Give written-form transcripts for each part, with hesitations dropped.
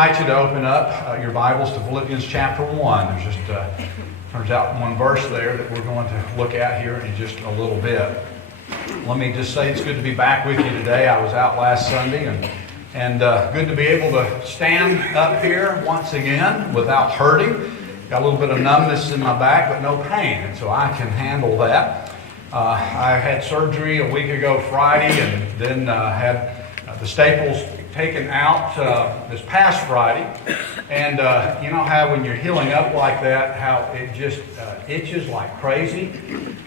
invite you to open up your Bibles to Philippians chapter 1. There's just, turns out, one verse there that we're going to look at here in just a little bit. Let me just say it's good to be back with you today. I was out last Sunday, and good to be able to stand up here once again without hurting. Got a little bit of numbness in my back, but no pain, and so I can handle that. I had surgery a week ago Friday, and then had the staples taken out this past Friday. And you know how when you're healing up like that, how it just itches like crazy.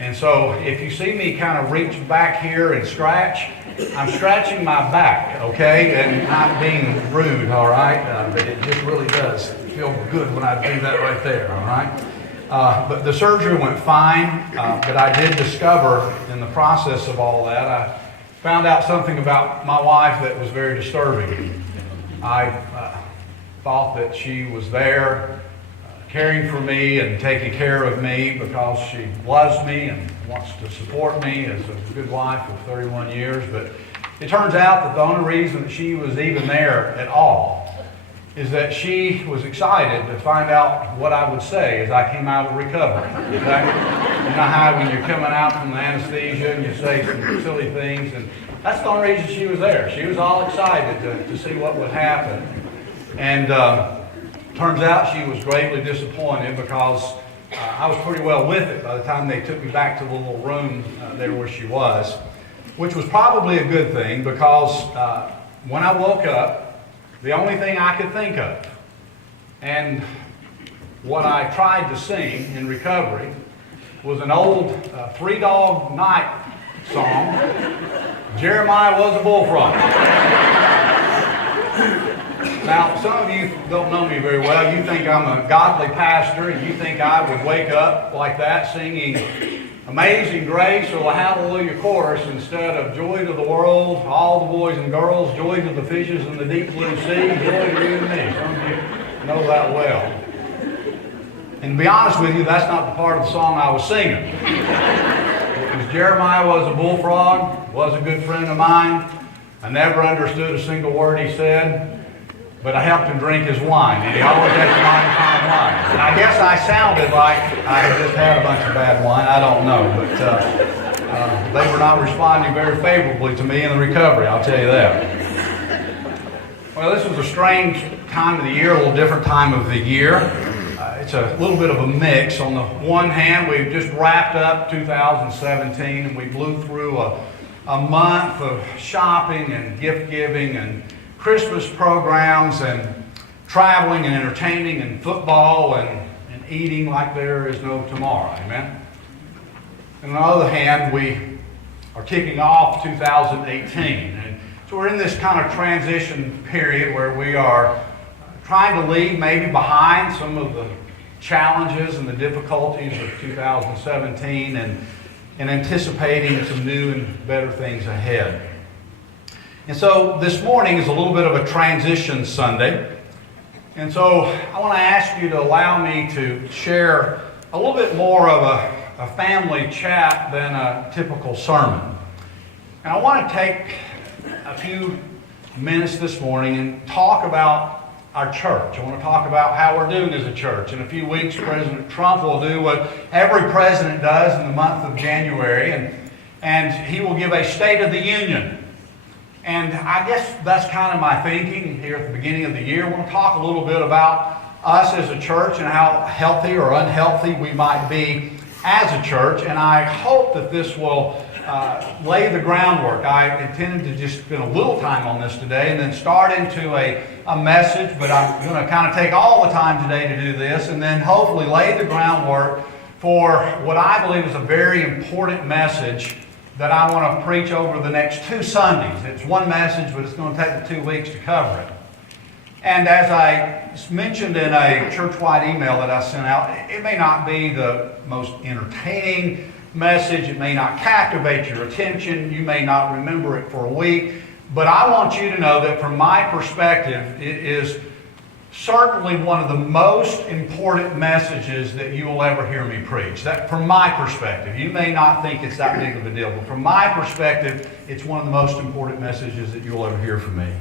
And so if you see me kind of reach back here and scratch, I'm scratching my back, okay? And not being rude, all right? But it just really does feel good when I do that right there, all right? But the surgery went fine, but I did discover in the process of all that, I found out something about my wife that was very disturbing. I thought that she was there caring for me and taking care of me because she loves me and wants to support me as a good wife of 31 years. But it turns out that the only reason that she was even there at all is that she was excited to find out what I would say as I came out of recovery. Okay? You know how when you're coming out from the anesthesia and you say some silly things, and that's the only reason she was there. She was all excited to see what would happen. And turns out she was greatly disappointed because I was pretty well with it by the time they took me back to the little room there where she was, which was probably a good thing because when I woke up, the only thing I could think of, and what I tried to sing in recovery, was an old Three Dog Night song, Jeremiah Was a Bullfrog. Now, some of you don't know me very well. You think I'm a godly pastor, and you think I would wake up like that singing Amazing Grace or the Hallelujah chorus instead of Joy to the World, all the boys and girls, joy to the fishes in the deep blue sea, joy to you and me. Some of you know that well. And to be honest with you, that's not the part of the song I was singing. Because Jeremiah was a bullfrog, was a good friend of mine. I never understood a single word he said, but I helped him drink his wine, and he always had some fine wine. And I guess I sounded like I had just had a bunch of bad wine. I don't know, but they were not responding very favorably to me in the recovery, I'll tell you that. Well, this was a strange time of the year, a little different time of the year. It's a little bit of a mix. On the one hand, we've just wrapped up 2017, and we blew through a month of shopping and gift giving and Christmas programs and traveling and entertaining and football and eating like there is no tomorrow. Amen? And on the other hand, we are kicking off 2018. And so we're in this kind of transition period where we are trying to leave maybe behind some of the challenges and the difficulties of 2017 and anticipating some new and better things ahead. And so this morning is a little bit of a transition Sunday. And so I want to ask you to allow me to share a little bit more of a family chat than a typical sermon. And I want to take a few minutes this morning and talk about our church. I want to talk about how we're doing as a church. In a few weeks, President Trump will do what every president does in the month of January, and he will give a State of the Union. And I guess that's kind of my thinking here at the beginning of the year. I want to talk a little bit about us as a church and how healthy or unhealthy we might be as a church. And I hope that this will lay the groundwork. I intended to just spend a little time on this today and then start into a message, but I'm going to kind of take all the time today to do this and then hopefully lay the groundwork for what I believe is a very important message that I want to preach over the next 2 Sundays. It's one message, but it's going to take me 2 weeks to cover it. And as I mentioned in a church-wide email that I sent out, it may not be the most entertaining message. It may not captivate your attention. You may not remember it for a week. But I want you to know that from my perspective, it is certainly one of the most important messages that you will ever hear me preach. That, from my perspective, you may not think it's that big of a deal, but from my perspective, it's one of the most important messages that you'll ever hear from me.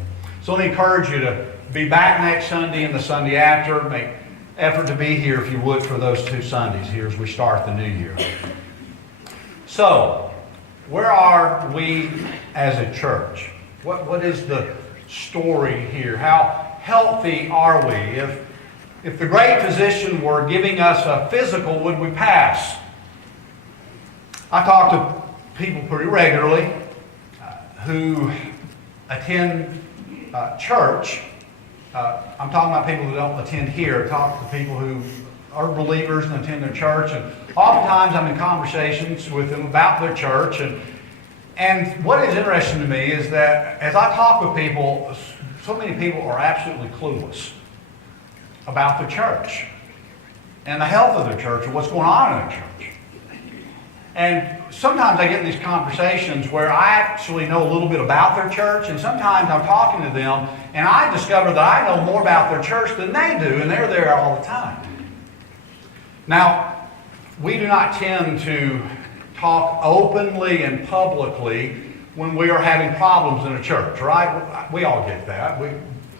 So let me encourage you to be back next Sunday and the Sunday after. Make effort to be here, if you would, for those 2 Sundays here as we start the new year. So, where are we as a church? What is the story here? How healthy are we? If the great physician were giving us a physical, would we pass? I talk to people pretty regularly who attend church. I'm talking about people who don't attend here. I talk to people who are believers and attend their church. And oftentimes I'm in conversations with them about their church. And what is interesting to me is that as I talk with people, so many people are absolutely clueless about their church and the health of their church and what's going on in their church. And sometimes I get in these conversations where I actually know a little bit about their church, and sometimes I'm talking to them and I discover that I know more about their church than they do, and they're there all the time. Now, we do not tend to talk openly and publicly when we are having problems in a church, right? We all get that.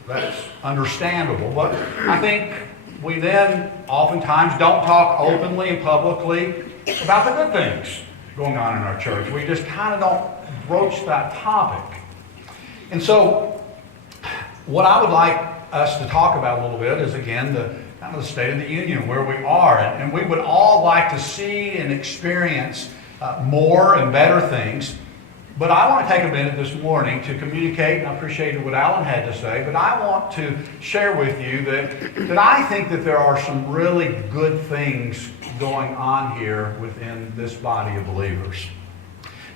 That's understandable. But I think we then oftentimes don't talk openly and publicly about the good things going on in our church. We just kind of don't broach that topic. And so what I would like us to talk about a little bit is, again, the kind of the state of the union, where we are. And we would all like to see and experience more and better things. But I want to take a minute this morning to communicate, and I appreciated what Alan had to say, but I want to share with you that I think that there are some really good things going on here within this body of believers.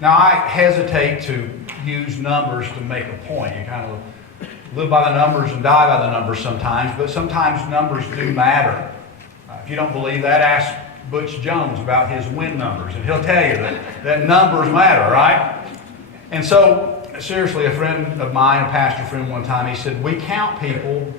Now, I hesitate to use numbers to make a point. You kind of live by the numbers and die by the numbers sometimes, but sometimes numbers do matter. If you don't believe that, ask Butch Jones about his win numbers, and he'll tell you that numbers matter, right? And so, seriously, a friend of mine, a pastor friend one time, he said, we count people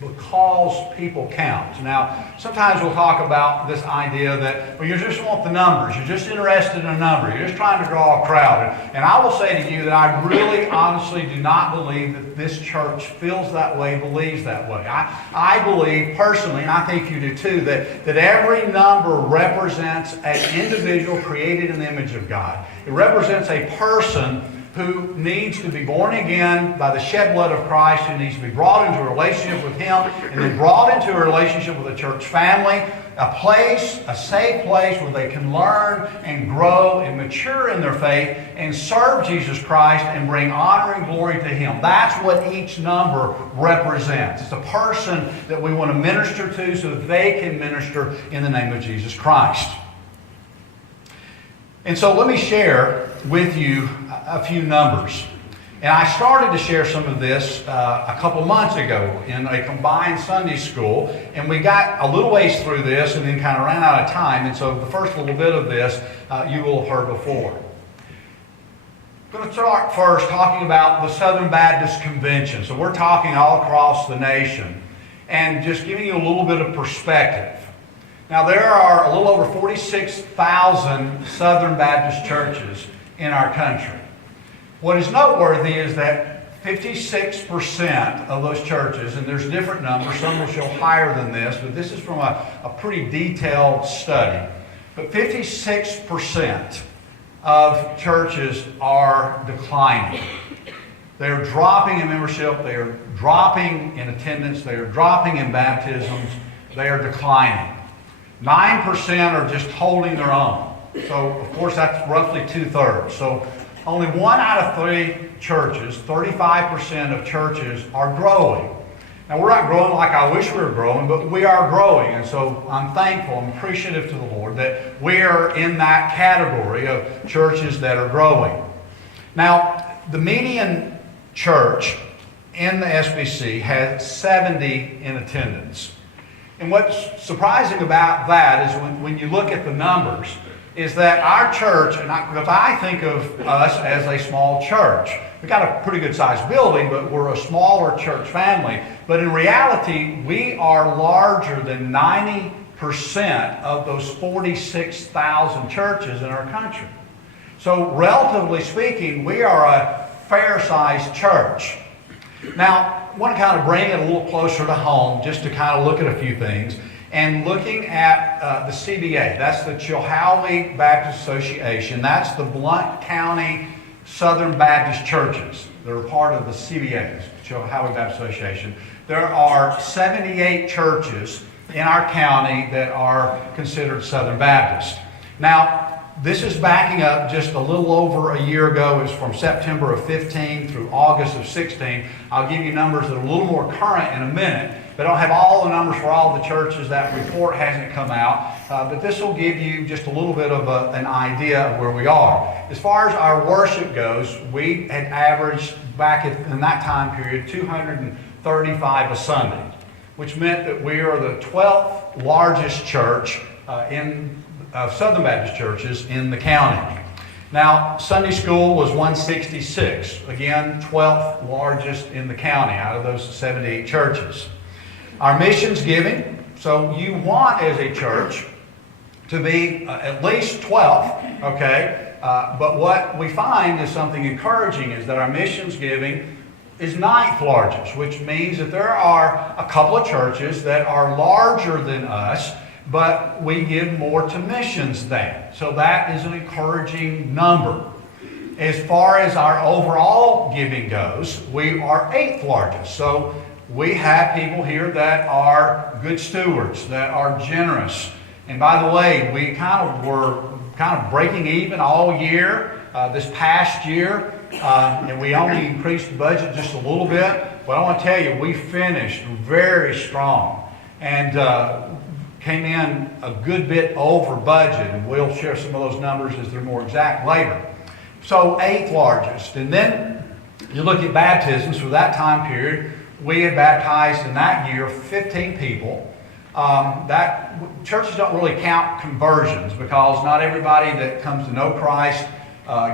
because people count. Now, sometimes we'll talk about this idea that, well, you just want the numbers. You're just interested in a number. You're just trying to draw a crowd. And I will say to you that I really, honestly do not believe that this church feels that way, believes that way. I believe personally, and I think you do too, that every number represents an individual created in the image of God. It represents a person who needs to be born again by the shed blood of Christ, who needs to be brought into a relationship with Him, and then brought into a relationship with the church family, a place, a safe place where they can learn and grow and mature in their faith and serve Jesus Christ and bring honor and glory to Him. That's what each number represents. It's a person that we want to minister to so that they can minister in the name of Jesus Christ. And so let me share with you a few numbers. And I started to share some of this a couple months ago in a combined Sunday school. And we got a little ways through this and then kind of ran out of time. And so the first little bit of this you will have heard before. I'm going to start first talking about the Southern Baptist Convention. So we're talking all across the nation. And just giving you a little bit of perspective. Now, there are a little over 46,000 Southern Baptist churches in our country. What is noteworthy is that 56% of those churches, and there's different numbers, some will show higher than this, but this is from a pretty detailed study. But 56% of churches are declining. They are dropping in membership, they are dropping in attendance, they are dropping in baptisms, they are declining. 9% are just holding their own. So, of course, that's roughly 2/3. So, only 1 out of 3 churches, 35% of churches, are growing. Now, we're not growing like I wish we were growing, but we are growing. And so, I'm thankful, I'm appreciative to the Lord that we are in that category of churches that are growing. Now, the median church in the SBC has 70 in attendance. And what's surprising about that is when you look at the numbers, is that our church, and because I think of us as a small church. We've got a pretty good sized building, but we're a smaller church family. But in reality, we are larger than 90% of those 46,000 churches in our country. So relatively speaking, we are a fair-sized church. Now, I want to kind of bring it a little closer to home just to kind of look at a few things. And looking at the CBA, that's the Chilhowie Baptist Association. That's the Blount County Southern Baptist Churches. They're part of the CBA, Chilhowie Baptist Association. There are 78 churches in our county that are considered Southern Baptist. Now, this is backing up just a little over a year ago. It's from September of 15 through August of 16. I'll give you numbers that are a little more current in a minute, but I don't have all the numbers for all the churches. That report hasn't come out, but this will give you just a little bit of an idea of where we are. As far as our worship goes, we had averaged back in that time period 235 a Sunday, which meant that we are the 12th largest church of Southern Baptist churches in the county. Now, Sunday school was 166, again, 12th largest in the county out of those 78 churches. Our missions giving, so you want as a church to be at least 12th, okay? But what we find is something encouraging is that our missions giving is 9th largest, which means that there are a couple of churches that are larger than us, but we give more to missions than. So that is an encouraging number. As far as our overall giving goes, we are 8th largest. So we have people here that are good stewards, that are generous. And by the way, we were breaking even all year, this past year, and we only increased the budget just a little bit. But I want to tell you, we finished very strong. And came in a good bit over budget, and we'll share some of those numbers as they're more exact later. So 8th largest. And then you look at baptisms for that time period, we had baptized in that year 15 people. Churches don't really count conversions because not everybody that comes to know Christ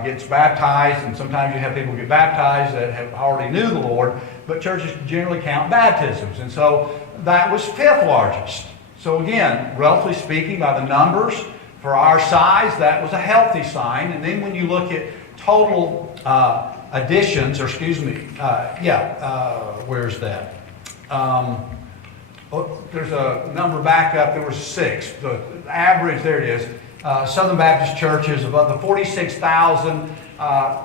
gets baptized, and sometimes you have people get baptized that have already knew the Lord, but churches generally count baptisms. And so that was 5th largest. So again, relatively speaking, by the numbers, for our size, that was a healthy sign. And then when you look at total additions, or excuse me, where's that? There's a number back up, there was 6. The average, there it is, Southern Baptist churches, about the 46,000,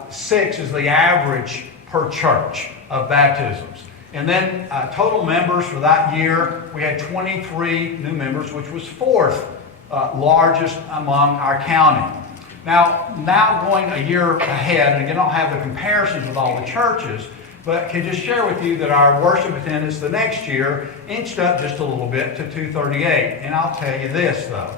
6 is the average per church of baptisms. And then total members for that year, we had 23 new members, which was 4th largest among our county. Now going a year ahead, and again, I don't have the comparisons with all the churches, but can just share with you that our worship attendance the next year inched up just a little bit to 238. And I'll tell you this, though,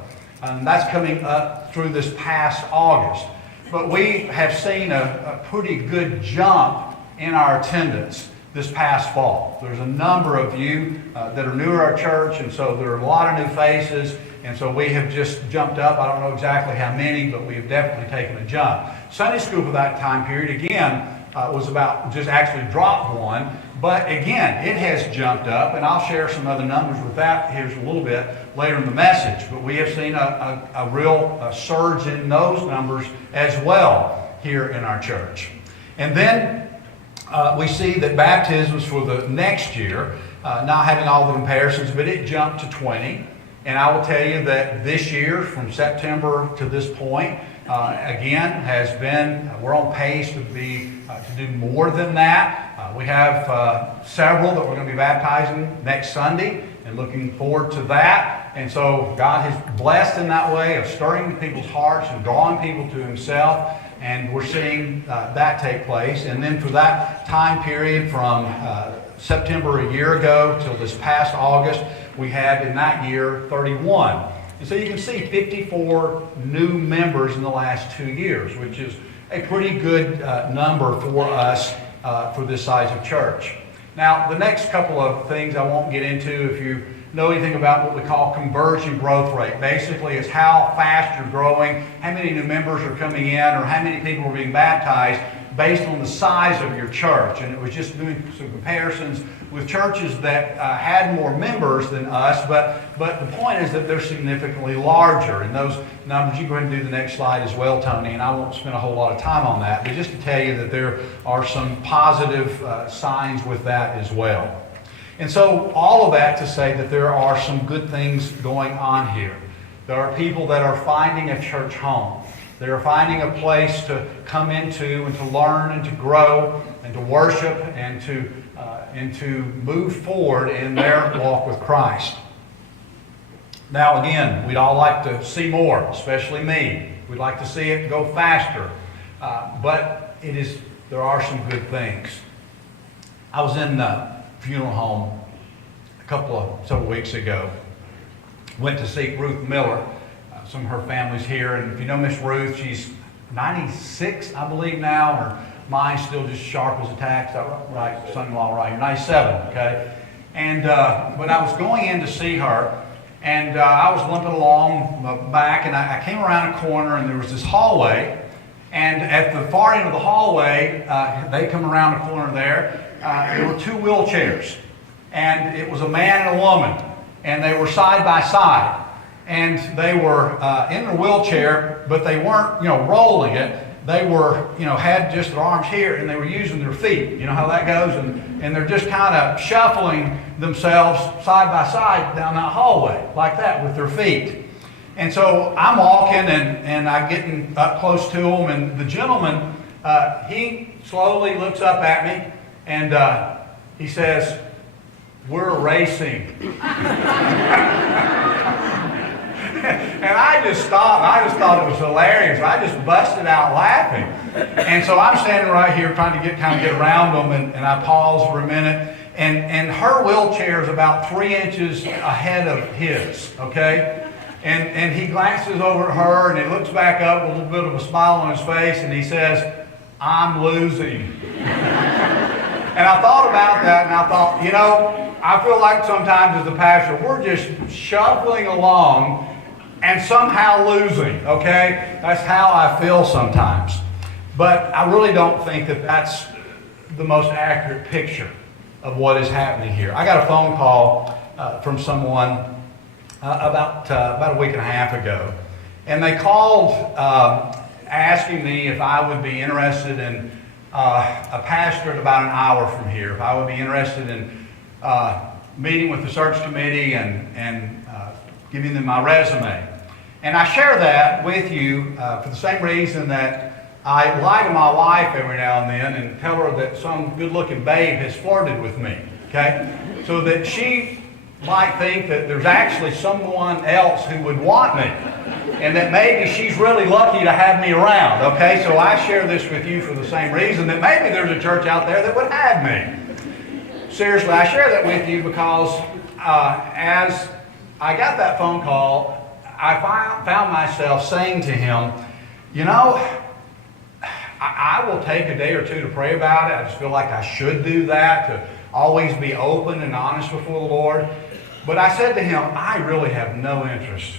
that's coming up through this past August. But we have seen a pretty good jump in our attendance this past fall. There's a number of you that are new to our church, and so there are a lot of new faces, and so we have just jumped up. I don't know exactly how many, but we have definitely taken a jump. Sunday school for that time period, again, was about just actually dropped 1, but again, it has jumped up, and I'll share some other numbers with that here a little bit later in the message, but we have seen a real surge in those numbers as well here in our church. And then we see that baptisms for the next year, not having all the comparisons, but it jumped to 20. And I will tell you that this year, from September to this point, again, has been, we're on pace to do more than that. We have several that we're going to be baptizing next Sunday, and looking forward to that. And so God has blessed in that way of stirring people's hearts and drawing people to Himself. And we're seeing that take place. And then for that time period from September a year ago till this past August, we had in that year 31. And so you can see 54 new members in the last 2 years, which is a pretty good number for us for this size of church. Now, the next couple of things I won't get into. If you know anything about what we call conversion growth rate, basically it's how fast you're growing, how many new members are coming in, or how many people are being baptized based on the size of your church. And it was just doing some comparisons with churches that had more members than us, but the point is that they're significantly larger. And those numbers, you go ahead and do the next slide as well, Tony, and I won't spend a whole lot of time on that, but just to tell you that there are some positive signs with that as well. And so all of that to say that there are some good things going on here. There are people that are finding a church home. They are finding a place to come into and to learn and to grow and to worship and to move forward in their walk with Christ. Now again, we'd all like to see more, especially me. We'd like to see it go faster. But there are some good things. I was in the funeral home several weeks ago. Went to see Ruth Miller. Some of her family's here, and if you know Miss Ruth, she's 96, I believe now. Her mind's still just sharp as a tack. Is that right, son-in-law? Right, you're 97, okay? And but I was going in to see her, and I was limping along back, and I came around a corner, and there was this hallway. And at the far end of the hallway, they come around the corner there. There were two wheelchairs, and it was a man and a woman, and they were side by side. And they were in their wheelchair, but they weren't, rolling it. They were, had just their arms here, and they were using their feet. You know how that goes? And they're just kind of shuffling themselves side by side down that hallway, like that, with their feet. And so I'm walking, and I'm getting up close to them, and the gentleman, he slowly looks up at me, and he says, "We're racing." And I just stopped. I just thought it was hilarious. I just busted out laughing. And so I'm standing right here trying to get around them, and I pause for a minute. And her wheelchair is about 3 inches ahead of his, okay? And he glances over at her, and he looks back up with a little bit of a smile on his face, and he says, "I'm losing." And I thought about that, and I thought, I feel like sometimes as a pastor, we're just shuffling along and somehow losing, okay? That's how I feel sometimes. But I really don't think that that's the most accurate picture of what is happening here. I got a phone call from someone about a week and a half ago, and they called asking me if I would be interested in a pastorate about an hour from here, if I would be interested in meeting with the search committee and giving them my resume. And I share that with you for the same reason that I lie to my wife every now and then and tell her that some good-looking babe has flirted with me, okay? So that she might think that there's actually someone else who would want me, and that maybe she's really lucky to have me around, okay? So I share this with you for the same reason that maybe there's a church out there that would have me. Seriously, I share that with you because as I got that phone call, I found myself saying to him, I will take a day or two to pray about it. I just feel like I should do that, to always be open and honest before the Lord. But I said to him, I really have no interest.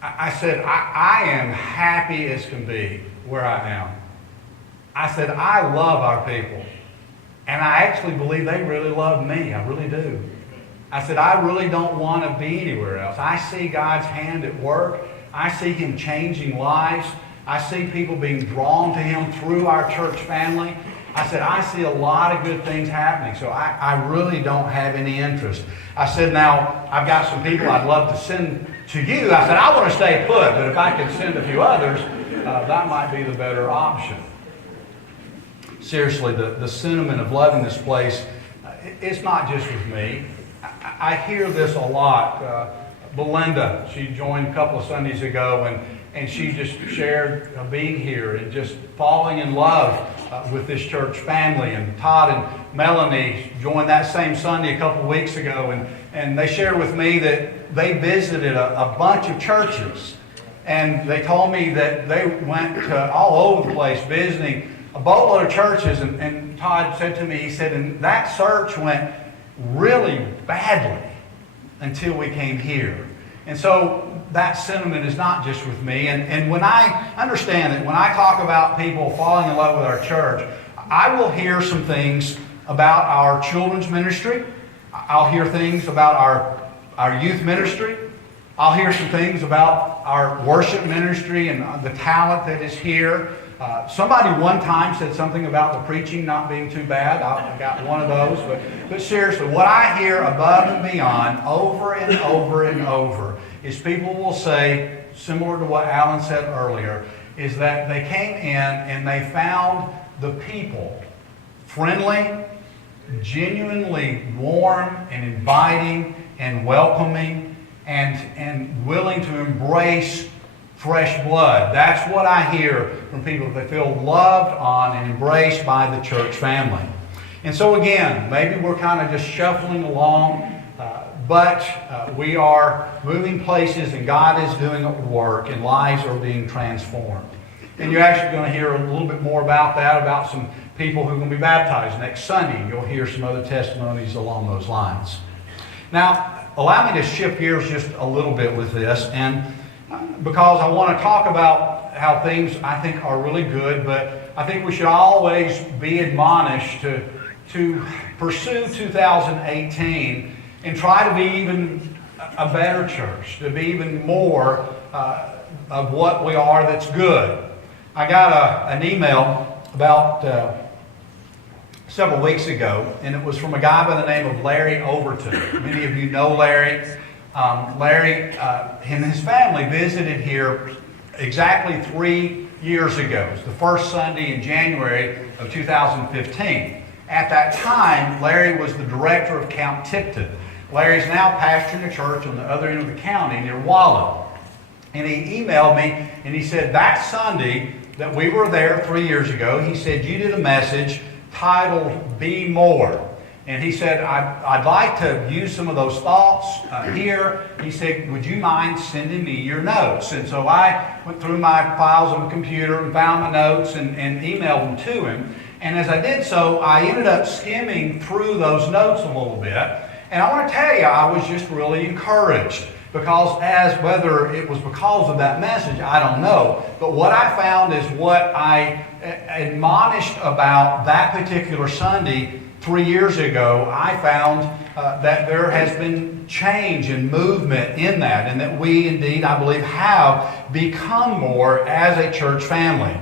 I said, I am happy as can be where I am. I said, I love our people. And I actually believe they really love me. I really do. I said, I really don't want to be anywhere else. I see God's hand at work. I see Him changing lives. I see people being drawn to Him through our church family. I said, I see a lot of good things happening, so I really don't have any interest. I said, now, I've got some people I'd love to send to you. I said, I want to stay put, but if I could send a few others, that might be the better option. Seriously, the sentiment of loving this place, it's not just with me. I hear this a lot. Belinda, she joined a couple of Sundays ago, and she just shared being here and just falling in love with this church family. And Todd and Melanie joined that same Sunday a couple of weeks ago, and they shared with me that they visited a bunch of churches. And they told me that they went all over the place visiting a boatload of churches. And Todd said to me, he said, and that search went really badly until we came here. And so that sentiment is not just with me. And when I understand that when I talk about people falling in love with our church, I will hear some things about our children's ministry. I'll hear things about our youth ministry. I'll hear some things about our worship ministry and the talent that is here. Somebody one time said something about the preaching not being too bad. I got one of those. But seriously, what I hear above and beyond, over and over and over, is people will say, similar to what Alan said earlier, is that they came in and they found the people friendly, genuinely warm and inviting and welcoming and willing to embrace fresh blood. That's what I hear from people. They feel loved on and embraced by the church family. And so again, maybe we're kind of just shuffling along, but we are moving places and God is doing a work and lives are being transformed. And you're actually going to hear a little bit more about that, about some people who are going to be baptized next Sunday. You'll hear some other testimonies along those lines. Now, allow me to shift gears just a little bit with this, and because I want to talk about how things I think are really good, but I think we should always be admonished to pursue 2018 and try to be even a better church, to be even more of what we are that's good. I got an email about several weeks ago, and it was from a guy by the name of Larry Overton. Many of you know Larry. Larry and his family visited here exactly 3 years ago. It was the first Sunday in January of 2015. At that time, Larry was the director of Camp Tipton. Larry's now pastoring a church on the other end of the county near Wallow. And he emailed me and he said, that Sunday that we were there 3 years ago, he said, you did a message titled Be More. And he said, I'd like to use some of those thoughts here. He said, would you mind sending me your notes? And so I went through my files on the computer and found my notes and emailed them to him. And as I did so, I ended up skimming through those notes a little bit. And I want to tell you, I was just really encouraged. Because whether it was because of that message, I don't know. But what I found is what I admonished about that particular Sunday 3 years ago, I found that there has been change and movement in that, and that we indeed, I believe, have become more as a church family.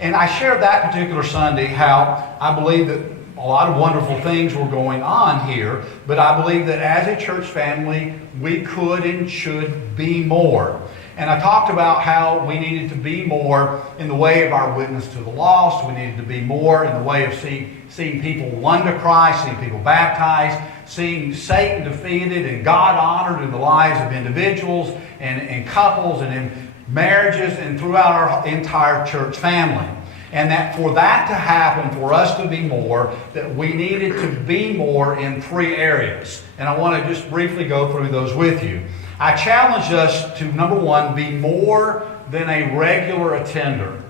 And I shared that particular Sunday how I believe that a lot of wonderful things were going on here, but I believe that as a church family, we could and should be more. And I talked about how we needed to be more in the way of our witness to the lost. We needed to be more in the way of seeing people won to Christ, seeing people baptized, seeing Satan defeated and God honored in the lives of individuals and couples and in marriages and throughout our entire church family. And that for that to happen, for us to be more, that we needed to be more in 3 areas. And I want to just briefly go through those with you. I challenge us to, number 1, be more than a regular attender.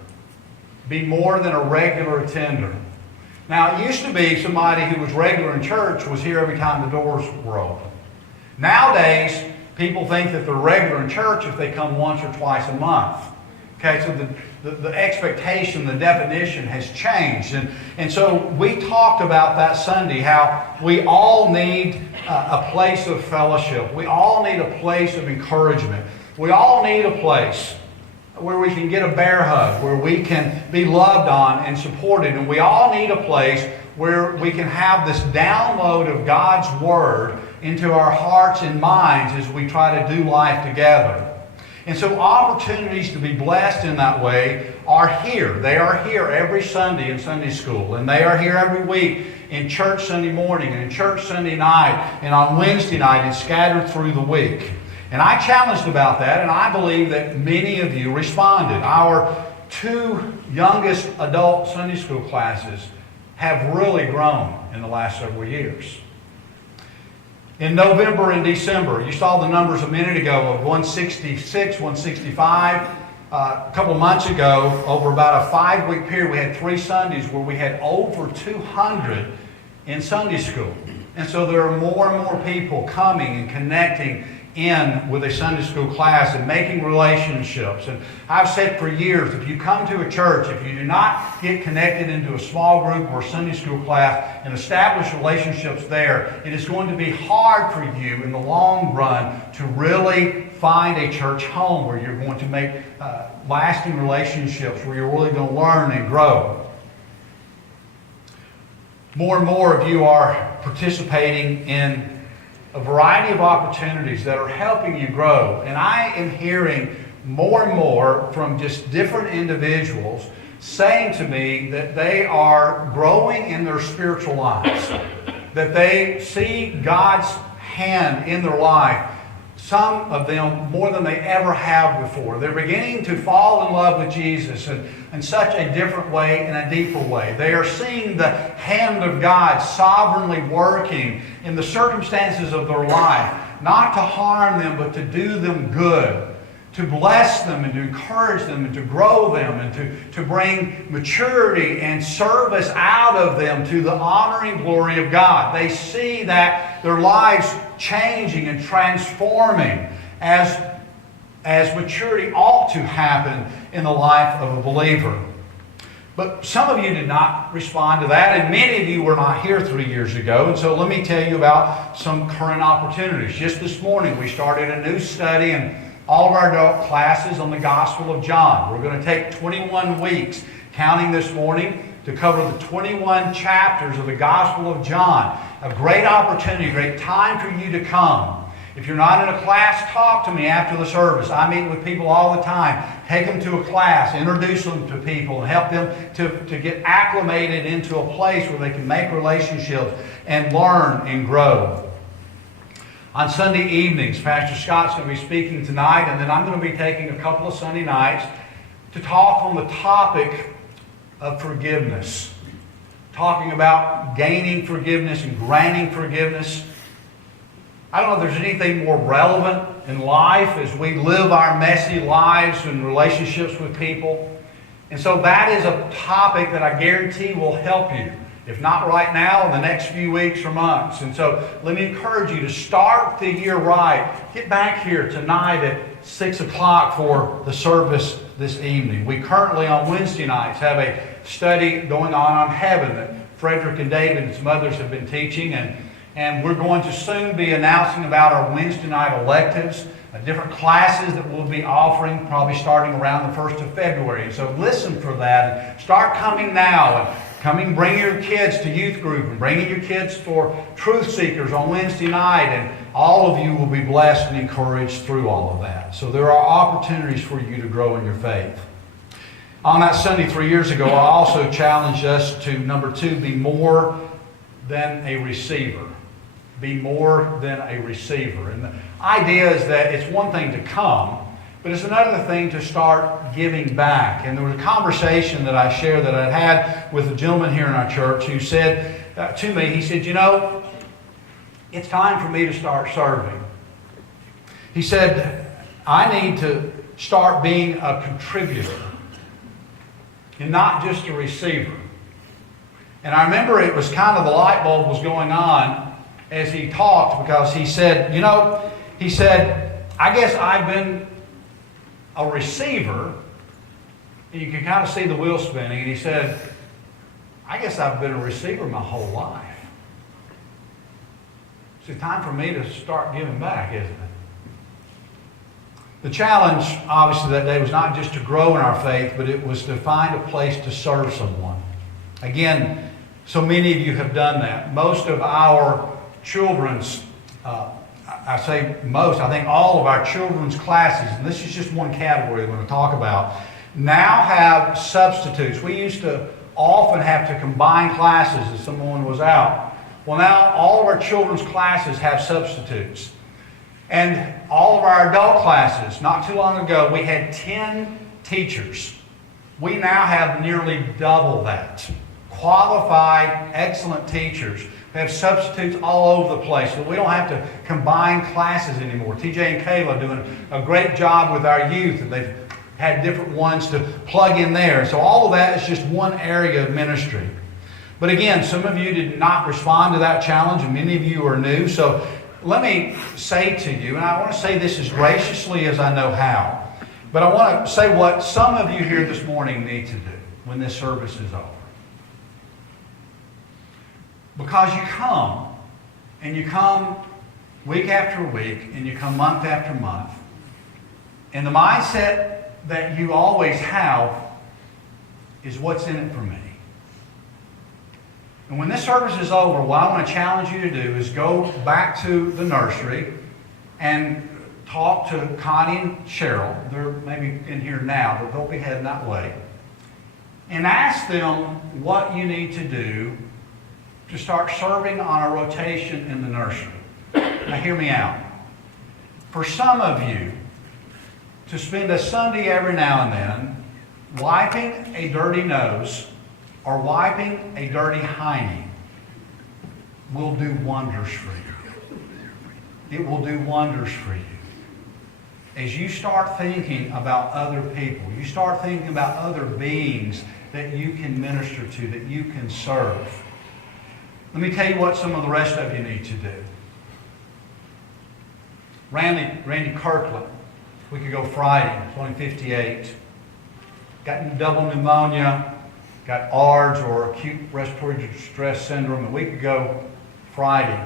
Be more than a regular attender. Now, it used to be somebody who was regular in church was here every time the doors were open. Nowadays, people think that they're regular in church if they come once or twice a month. Okay, so the expectation, the definition has changed. And so we talked about that Sunday how we all need a place of fellowship. We all need a place of encouragement. We all need a place where we can get a bear hug, where we can be loved on and supported. And we all need a place where we can have this download of God's Word into our hearts and minds as we try to do life together. And so opportunities to be blessed in that way are here. They are here every Sunday in Sunday school. And they are here every week in church Sunday morning and in church Sunday night and on Wednesday night and scattered through the week. And I challenged about that, and I believe that many of you responded. Our 2 youngest adult Sunday school classes have really grown in the last several years. In November and December, you saw the numbers a minute ago of 166, 165. A couple months ago, over about a 5-week period, we had 3 Sundays where we had over 200 in Sunday school. And so there are more and more people coming and connecting in with a Sunday school class and making relationships. And I've said for years, if you come to a church, if you do not get connected into a small group or Sunday school class and establish relationships there, it is going to be hard for you in the long run to really find a church home where you're going to make lasting relationships, where you're really going to learn and grow. More and more of you are participating in a variety of opportunities that are helping you grow. And I am hearing more and more from just different individuals saying to me that they are growing in their spiritual lives, that they see God's hand in their life, some of them more than they ever have before. They're beginning to fall in love with Jesus in such a different way, in a deeper way. They are seeing the hand of God sovereignly working in the circumstances of their life, not to harm them, but to do them good, to bless them and to encourage them and to grow them and to bring maturity and service out of them to the honor and glory of God. They see that their lives changing and transforming as maturity ought to happen in the life of a believer. But some of you did not respond to that, and many of you were not here 3 years ago. And so let me tell you about some current opportunities. Just this morning, we started a new study in all of our adult classes on the Gospel of John. We're going to take 21 weeks, counting this morning, to cover the 21 chapters of the Gospel of John. A great opportunity, a great time for you to come. If you're not in a class, talk to me after the service. I meet with people all the time. Take them to a class, introduce them to people, and help them to get acclimated into a place where they can make relationships and learn and grow. On Sunday evenings, Pastor Scott's going to be speaking tonight, and then I'm going to be taking a couple of Sunday nights to talk on the topic of forgiveness. Talking about gaining forgiveness and granting forgiveness. I don't know if there's anything more relevant in life as we live our messy lives and relationships with people. And so that is a topic that I guarantee will help you. If not right now, in the next few weeks or months. And so let me encourage you to start the year right. Get back here tonight at 6 o'clock for the service this evening. We currently on Wednesday nights have a study going on heaven that Frederick and David and some others have been teaching. And we're going to soon be announcing about our Wednesday night electives, different classes that we'll be offering, probably starting around the 1st of February. And so listen for that. And start coming now. And bring your kids to youth group and bringing your kids for Truth Seekers on Wednesday night. And all of you will be blessed and encouraged through all of that. So there are opportunities for you to grow in your faith. On that Sunday 3 years ago, I also challenged us to, number 2, be more than a receiver. Be more than a receiver. And the idea is that it's one thing to come, but it's another thing to start giving back. And there was a conversation that I shared that I'd had with a gentleman here in our church who said to me, he said, you know, it's time for me to start serving. He said, I need to start being a contributor and not just a receiver. And I remember it was kind of the light bulb was going on as he talked, because he said, you know, he said, I guess I've been a receiver, and you can kind of see the wheel spinning, and he said, I guess I've been a receiver my whole life. It's time for me to start giving back, isn't it? The challenge, obviously, that day was not just to grow in our faith, but it was to find a place to serve someone. Again, so many of you have done that. Most of our children's, I say most, I think all of our children's classes, and this is just one category we're going to talk about, now have substitutes. We used to often have to combine classes if someone was out. Well, now all of our children's classes have substitutes. And all of our adult classes, not too long ago, we had 10 teachers. We now have nearly double that. Qualified, excellent teachers. We have substitutes all over the place, so we don't have to combine classes anymore. TJ and Kayla doing a great job with our youth, and they've had different ones to plug in there. So all of that is just one area of ministry. But again, some of you did not respond to that challenge, and many of you are new. So let me say to you, and I want to say this as graciously as I know how, but I want to say what some of you here this morning need to do when this service is over. Because you come, and you come week after week, and you come month after month, and the mindset that you always have is what's in it for me. And when this service is over, what I want to challenge you to do is go back to the nursery and talk to Connie and Cheryl. They're maybe in here now, but they'll be heading that way. And ask them what you need to do to start serving on a rotation in the nursery. Now hear me out. For some of you, to spend a Sunday every now and then wiping a dirty nose or wiping a dirty hiney will do wonders for you. It will do wonders for you. As you start thinking about other people, you start thinking about other beings that you can minister to, that you can serve. Let me tell you what some of the rest of you need to do. Randy Kirkland, we could go Friday, he's only 58. Got double pneumonia, got ARDS or acute respiratory distress syndrome, and we could go Friday.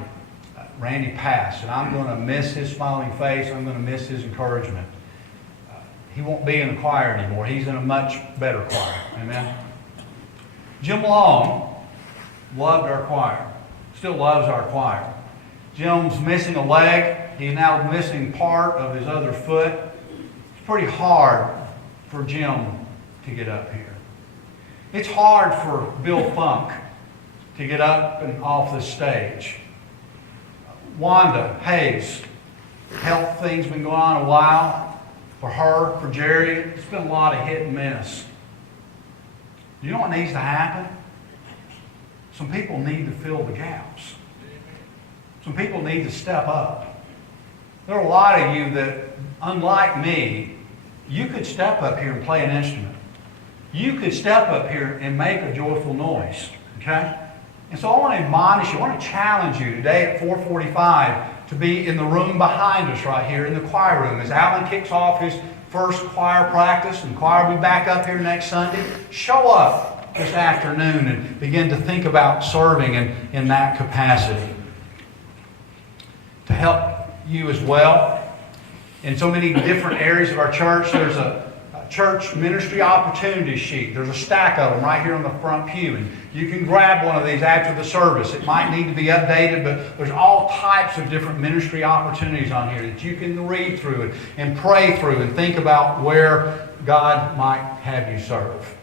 Randy passed, and I'm going to miss his smiling face. I'm going to miss his encouragement. He won't be in the choir anymore. He's in a much better choir. Amen. Jim Long loved our choir, still loves our choir. Jim's missing a leg. He's now missing part of his other foot. It's pretty hard for Jim to get up here. It's hard for Bill Funk to get up and off the stage. Wanda Hayes, health things been going on a while for her, for Jerry. It's been a lot of hit and miss. You know what needs to happen? Some people need to fill the gaps. Some people need to step up. There are a lot of you that, unlike me, you could step up here and play an instrument. You could step up here and make a joyful noise. Okay? And so I want to admonish you, I want to challenge you today at 4:45 to be in the room behind us right here in the choir room. As Alan kicks off his first choir practice, and choir will be back up here next Sunday, show up this afternoon and begin to think about serving in that capacity. To help you as well, in so many different areas of our church, there's a church ministry opportunity sheet. There's a stack of them right here on the front pew, and you can grab one of these after the service. It might need to be updated, but there's all types of different ministry opportunities on here that you can read through and pray through and think about where God might have you serve.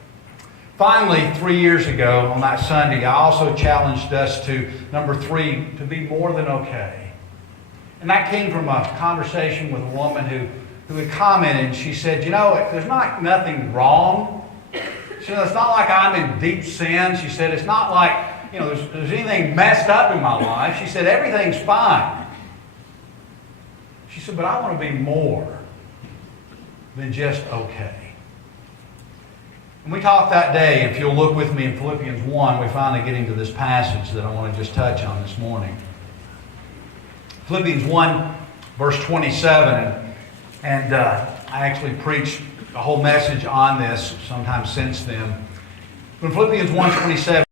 Finally, 3 years ago on that Sunday, I also challenged us to, number 3, to be more than okay. And that came from a conversation with a woman who had commented, and she said, you know, there's nothing wrong. She said, it's not like I'm in deep sin. She said, it's not like, you know, there's anything messed up in my life. She said, everything's fine. She said, but I want to be more than just okay. And we talked that day, if you'll look with me in Philippians 1, we finally get into this passage that I want to just touch on this morning. Philippians 1, verse 27, and I actually preached a whole message on this sometime since then. But in Philippians 1:27,